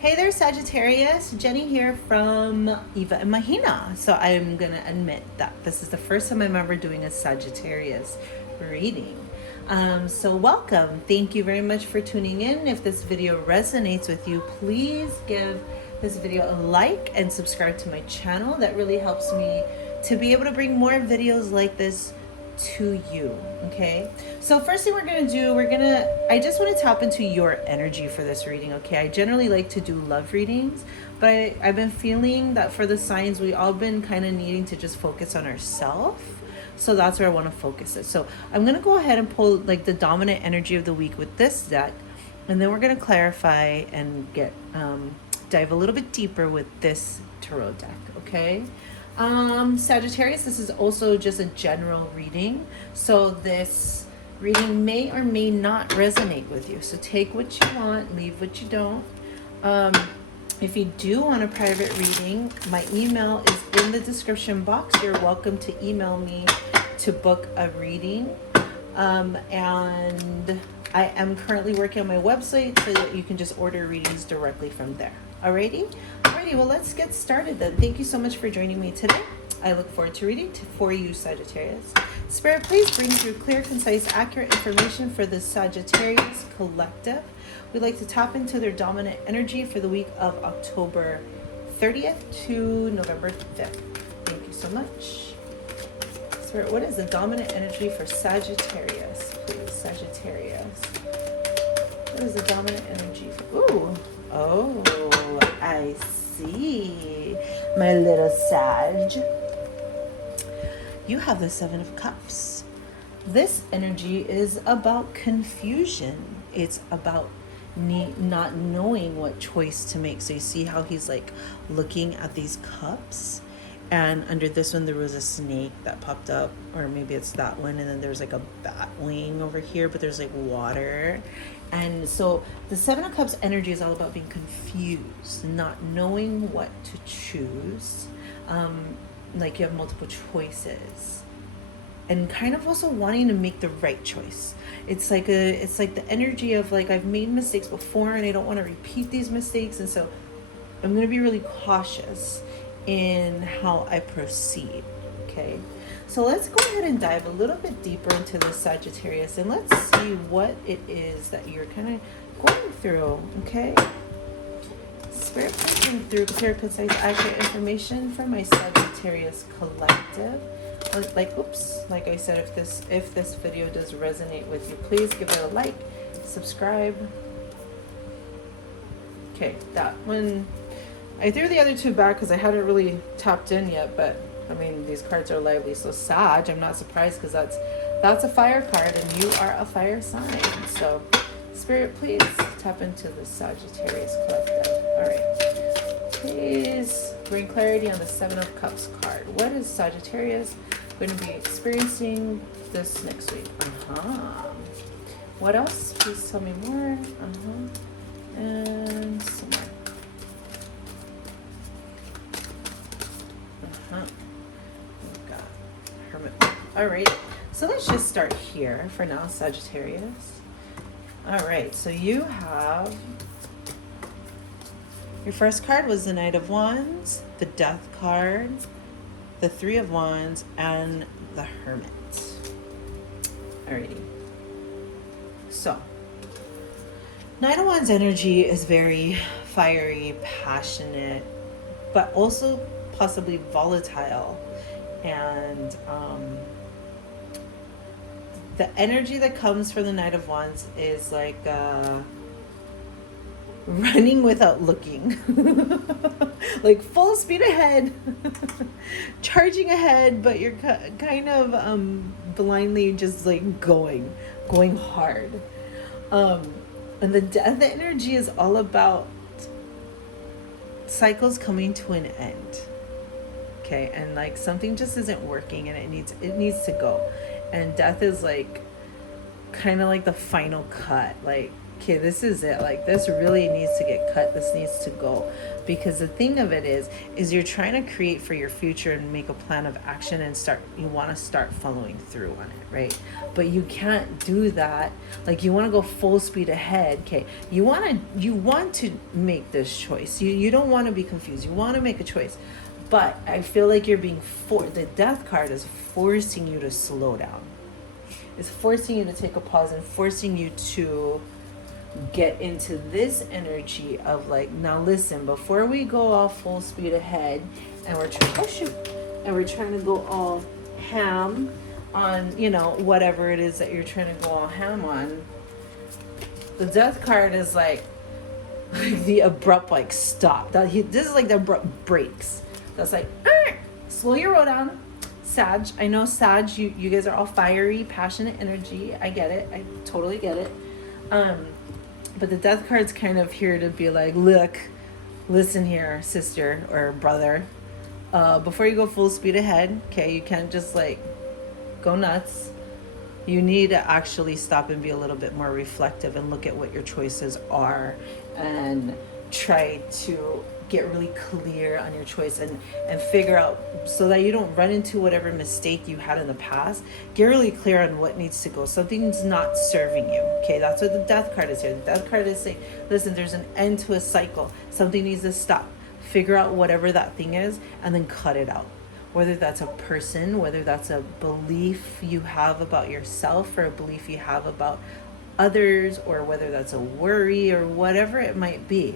Hey there, Sagittarius. Jenny here from Eva and Mahina. So I'm going to admit that this is the first time I'm ever doing a Sagittarius reading. So welcome. Thank you very much for tuning in. If this video resonates with you, please give this video a like and subscribe to my channel. That really helps me to be able to bring more videos like this to you. Okay, so first thing we're gonna do, I just want to tap into your energy for this reading. Okay, I generally like to do love readings, but I've been feeling that for the signs we all been kind of needing to just focus on ourselves, so that's where I want to focus it. So I'm gonna go ahead and pull like the dominant energy of the week with this deck, and then we're gonna clarify and get dive a little bit deeper with this tarot deck. Okay, Sagittarius, this is also just a general reading, so this reading may or may not resonate with you, so take what you want, leave what you don't. If you do want a private reading, my email is in the description box. You're welcome to email me to book a reading, and I am currently working on my website so that you can just order readings directly from there. Alrighty, well, let's get started then. Thank you so much for joining me today. I look forward to reading for you, Sagittarius. Spirit, please bring through clear, concise, accurate information for the Sagittarius collective. We'd like to tap into their dominant energy for the week of October 30th to November 5th. Thank you so much. Spirit, what is the dominant energy for Sagittarius, please? Sagittarius. What is the dominant energy for... Ooh. Oh, I see, my little Sag. You have the Seven of Cups. This energy is about confusion. It's about not knowing what choice to make. So you see how he's like looking at these cups, and under this one there was a snake that popped up, or maybe it's that one, and then there's like a bat wing over here, but there's like water. And so the Seven of Cups energy is all about being confused, not knowing what to choose. Like you have multiple choices, and kind of also wanting to make the right choice. It's like the energy of like, I've made mistakes before and I don't want to repeat these mistakes, and so I'm going to be really cautious in how I proceed. Okay, so let's go ahead and dive a little bit deeper into the Sagittarius, and let's see what it is that you're kind of going through. Okay, Spirit, pushing through clear, concise, accurate information for my Sagittarius collective. Like I said, if this video does resonate with you, please give it a like, subscribe. Okay, that one, I threw the other two back because I hadn't really tapped in yet, but I mean, these cards are lively. So Sag, I'm not surprised, because that's a fire card and you are a fire sign. So Spirit, please tap into the Sagittarius collective. All right, please bring clarity on the Seven of Cups card. What is Sagittarius going to be experiencing this next week? What else? Please tell me more. And some more. We've got Hermit. All right, so let's just start here for now, Sagittarius. All right, so you have, your first card was the Knight of Wands, the Death card, the Three of Wands, and the Hermit. Alrighty. So, Knight of Wands energy is very fiery, passionate, but also possibly volatile. And the energy that comes from the Knight of Wands is like running without looking. Like full speed ahead, charging ahead, but you're kind of blindly just like going hard. And the death energy is all about cycles coming to an end. Okay, and like something just isn't working and it needs to go. And death is like kind of like the final cut. Like Okay, this is it. Like, this really needs to get cut. This needs to go. Because the thing of it is you're trying to create for your future and make a plan of action and you want to start following through on it, right? But you can't do that. Like, you want to go full speed ahead. Okay, you want to make this choice. You don't want to be confused. You want to make a choice. But I feel like you're being the death card is forcing you to slow down. It's forcing you to take a pause and forcing you to get into this energy of like, now listen, before we go all full speed ahead and we're trying to go all ham on, you know, whatever it is that you're trying to go all ham on, the death card is like the abrupt like stop. This is like the abrupt breaks. That's like, slow your roll down. Sag, I know Sag, you guys are all fiery, passionate energy. I get it. I totally get it. But the death card's kind of here to be like, look, listen here, sister or brother. Before you go full speed ahead, okay, you can't just like go nuts. You need to actually stop and be a little bit more reflective and look at what your choices are and try to get really clear on your choice and figure out, so that you don't run into whatever mistake you had in the past. Get really clear on what needs to go. Something's not serving you. Okay, that's what the death card is here. The death card is saying, listen, there's an end to a cycle. Something needs to stop. Figure out whatever that thing is and then cut it out. Whether that's a person, whether that's a belief you have about yourself or a belief you have about others, or whether that's a worry or whatever it might be.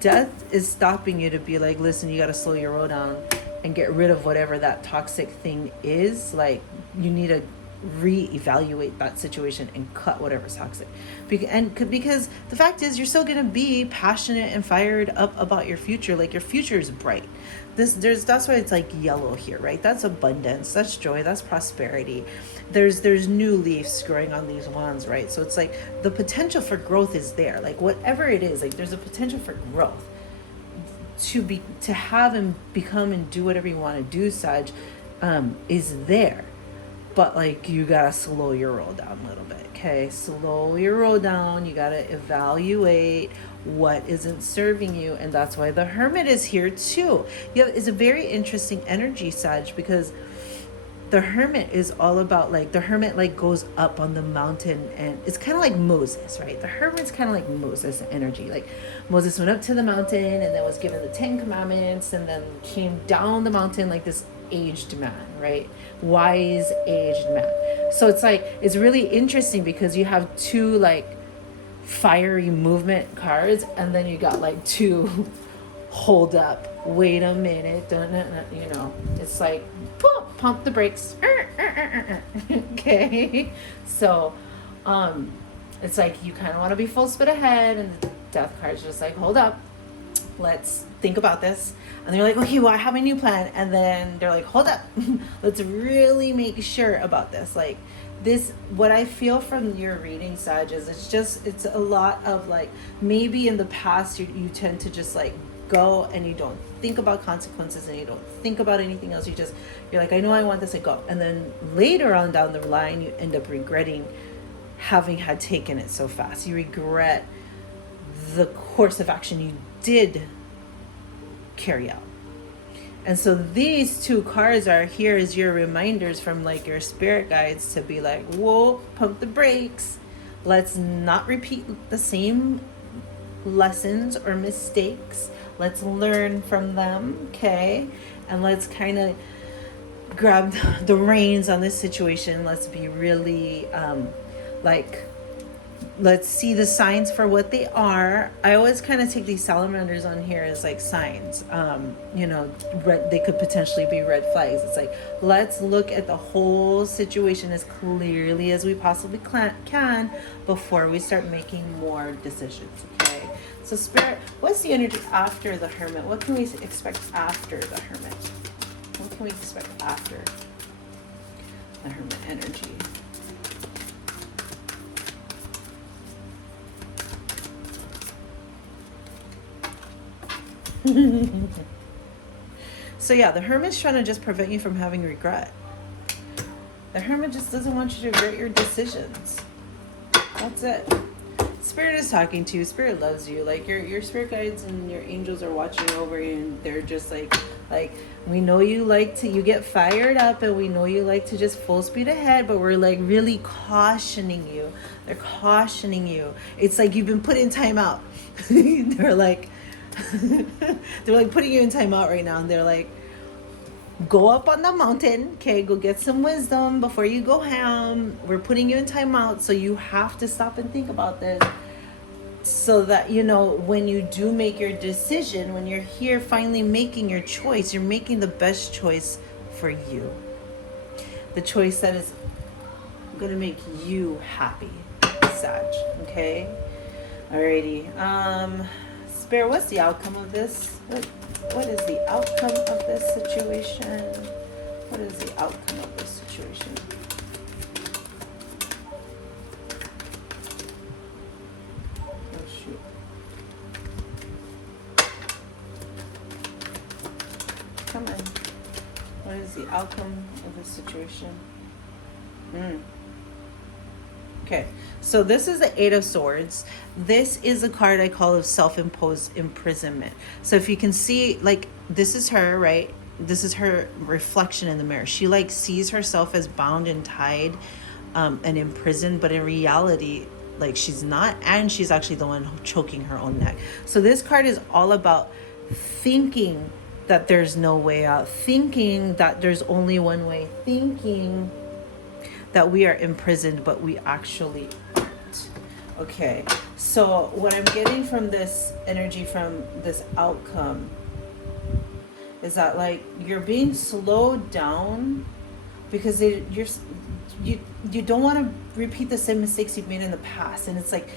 Death is stopping you to be like, listen, you got to slow your roll down and get rid of whatever that toxic thing is. Like, you need to reevaluate that situation and cut whatever's toxic. Because the fact is, you're still going to be passionate and fired up about your future. Like, your future is bright. That's why it's like yellow here, right? That's abundance, that's joy, that's prosperity. There's new leaves growing on these wands, right? So it's like the potential for growth is there. Like, whatever it is, like, there's a potential for growth to have and become and do whatever you want to do, Sag, is there. But like, you gotta slow your roll down a little bit. Okay, slow your roll down. You gotta evaluate what isn't serving you, and that's why the Hermit is here too. It's a very interesting energy, Sag, because the Hermit is all about, like, the Hermit like goes up on the mountain, and it's kind of like Moses, right? The Hermit's kind of like Moses energy. Like, Moses went up to the mountain and then was given the 10 commandments and then came down the mountain like this aged man, right? Wise aged man. So it's like, it's really interesting because you have two like fiery movement cards, and then you got like two hold up, wait a minute, you know, it's like pump the brakes. Okay, so it's like you kind of want to be full speed ahead, and the death card's just like, hold up, let's think about this. And they're like, okay, well, I have a new plan. And then they're like, hold up, let's really make sure about this. Like, this, what I feel from your reading, Sag, is it's a lot of like, maybe in the past you tend to just like go and you don't think about consequences and you don't think about anything else. You're like, I know I want this, I go. And then later on down the line, you end up regretting having had taken it so fast. You regret the course of action you did carry out. And so these two cards are here as your reminders from like your spirit guides to be like, whoa, pump the brakes. Let's not repeat the same lessons or mistakes. Let's learn from them, okay? And let's kind of grab the reins on this situation. Let's be really let's see the signs for what they are. I always kind of take these salamanders on here as like signs. You know, they could potentially be red flags. It's like, let's look at the whole situation as clearly as we possibly can before we start making more decisions, okay? So Spirit, what's the energy after the Hermit? What can we expect after the Hermit? What can we expect after the Hermit energy? So yeah, the Hermit's trying to just prevent you from having regret. The Hermit just doesn't want you to regret your decisions. That's it. Spirit is talking to you. Spirit loves you. Like your spirit guides and your angels are watching over you, and they're just like we know you like to, you get fired up, and we know you like to just full speed ahead, but we're like really cautioning you. They're cautioning you. It's like you've been put in timeout. They're like they're like putting you in timeout right now, and they're like, go up on the mountain, okay, go get some wisdom before you go ham. We're putting you in timeout, so you have to stop and think about this, so that, you know, when you do make your decision, when you're here finally making your choice, you're making the best choice for you, the choice that is going to make you happy, Sag. Okay, alrighty. Spirit, what's the outcome of this? What is the outcome of this situation? What is the outcome of this situation? Oh, shoot. Come on. What is the outcome of this situation? Okay, so this is the Eight of Swords. This is a card I call of self-imposed imprisonment. So if you can see, like, this is her, right? This is her reflection in the mirror. She like sees herself as bound and tied and imprisoned, but in reality, like, she's not, and she's actually the one choking her own neck. So this card is all about thinking that there's no way out, thinking that there's only one way, thinking that we are imprisoned, but we actually aren't. Okay, so what I'm getting from this energy, from this outcome, is that like you're being slowed down because you don't want to repeat the same mistakes you've made in the past, and it's like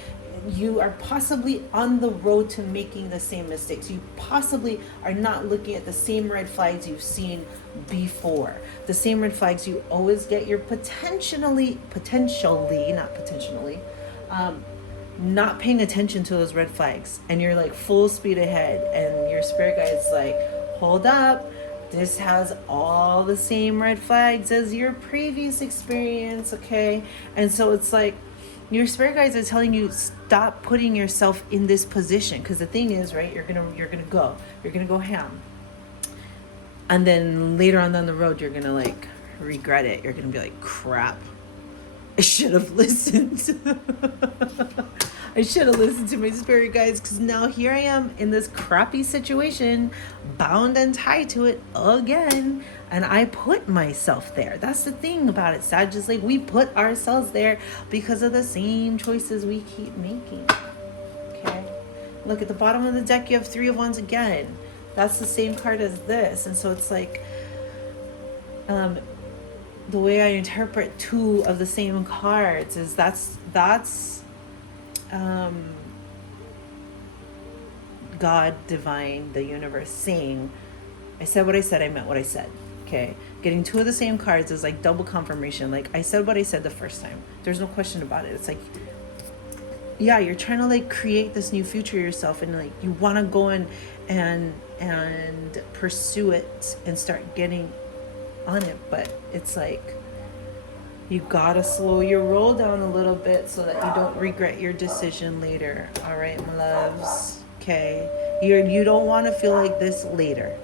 you are possibly on the road to making the same mistakes. You possibly are not looking at the same red flags you've seen before. The same red flags you always get. You're potentially, not paying attention to those red flags. And you're like full speed ahead. And your spirit guide's like, hold up. This has all the same red flags as your previous experience, okay? And so it's like, your spirit guides are telling you, stop putting yourself in this position, because the thing is, right, you're gonna go ham, and then later on down the road you're gonna like regret it. You're gonna be like, crap, I should have listened. I should have listened to my spirit guides, because now here I am in this crappy situation, bound and tied to it again, and I put myself there. That's the thing about it, Sag, just like we put ourselves there because of the same choices we keep making. Okay, look at the bottom of the deck, you have Three of Wands again. That's the same card as this. And so it's like the way I interpret two of the same cards is that's God, divine, the universe saying, I said what I said, I meant what I said. Okay, getting two of the same cards is like double confirmation. Like, I said what I said the first time. There's no question about it. It's like, yeah, you're trying to like create this new future yourself, and like you want to go and pursue it and start getting on it, but it's like you gotta slow your roll down a little bit so that you don't regret your decision later. All right, my loves. Okay, you don't want to feel like this later.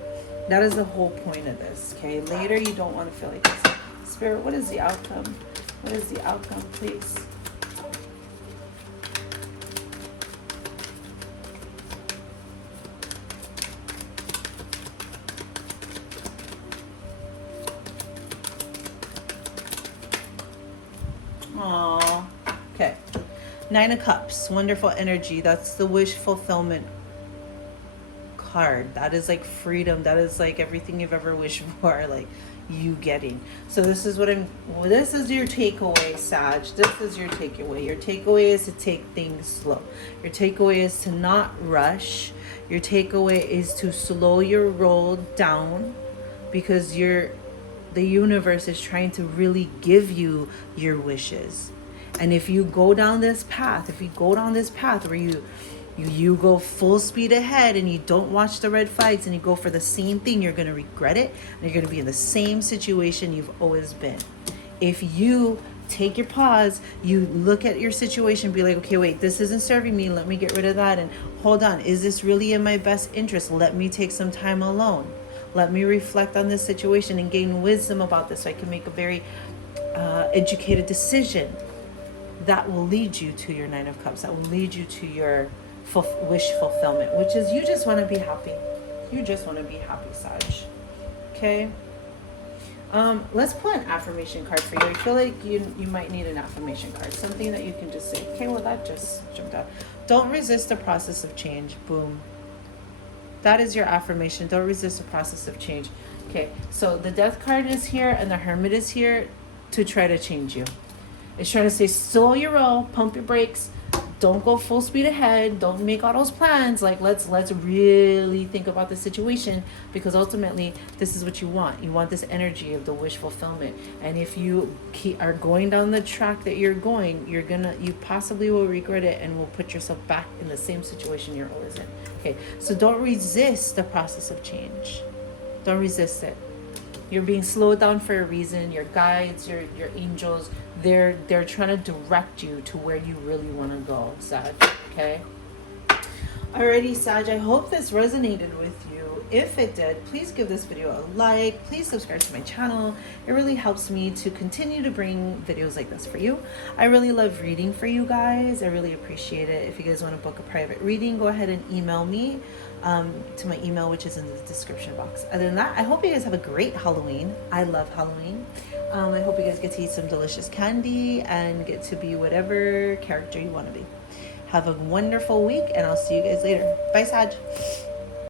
That is the whole point of this. Okay, later you don't want to feel like this. Spirit, what is the outcome? What is the outcome, please? Aww. Okay. Nine of Cups. Wonderful energy. That's the wish fulfillment card. That is like freedom. That is like everything you've ever wished for, like you getting. So this is this is your takeaway, Sag. This is your takeaway. Your takeaway is to take things slow. Your takeaway is to not rush. Your takeaway is to slow your roll down, because the universe is trying to really give you your wishes. And if you go down this path, where you go full speed ahead and you don't watch the red flags and you go for the same thing, you're going to regret it, and you're going to be in the same situation you've always been. If you take your pause, you look at your situation, be like, okay, wait, this isn't serving me, let me get rid of that, and hold on, is this really in my best interest? Let me take some time alone. Let me reflect on this situation and gain wisdom about this so I can make a very educated decision that will lead you to your Nine of Cups, that will lead you to your wish fulfillment, which is you just want to be happy. You just want to be happy, Sag. Okay? Let's pull an affirmation card for you. I feel like you might need an affirmation card. Something that you can just say, okay, well, that just jumped out. Don't resist the process of change. Boom. That is your affirmation. Don't resist the process of change. Okay, so the Death card is here and the Hermit is here to try to change you. It's trying to say, slow your roll, pump your brakes. Don't go full speed ahead. Don't make all those plans. Like, let's really think about the situation, because ultimately this is what you want. You want this energy of the wish fulfillment. And if you are going down the track that you're going, you possibly will regret it and will put yourself back in the same situation you're always in. Okay, so don't resist the process of change. Don't resist it. You're being slowed down for a reason. Your guides, your angels, they're trying to direct you to where you really want to go, Sag. Okay? Alrighty, Sag, I hope this resonated with you. If it did, please give this video a like. Please subscribe to my channel. It really helps me to continue to bring videos like this for you. I really love reading for you guys. I really appreciate it. If you guys want to book a private reading, go ahead and email me to my email, which is in the description box. Other than that, I hope you guys have a great Halloween. I love Halloween. I hope you guys get to eat some delicious candy and get to be whatever character you want to be. Have a wonderful week, and I'll see you guys later. Bye, Sag.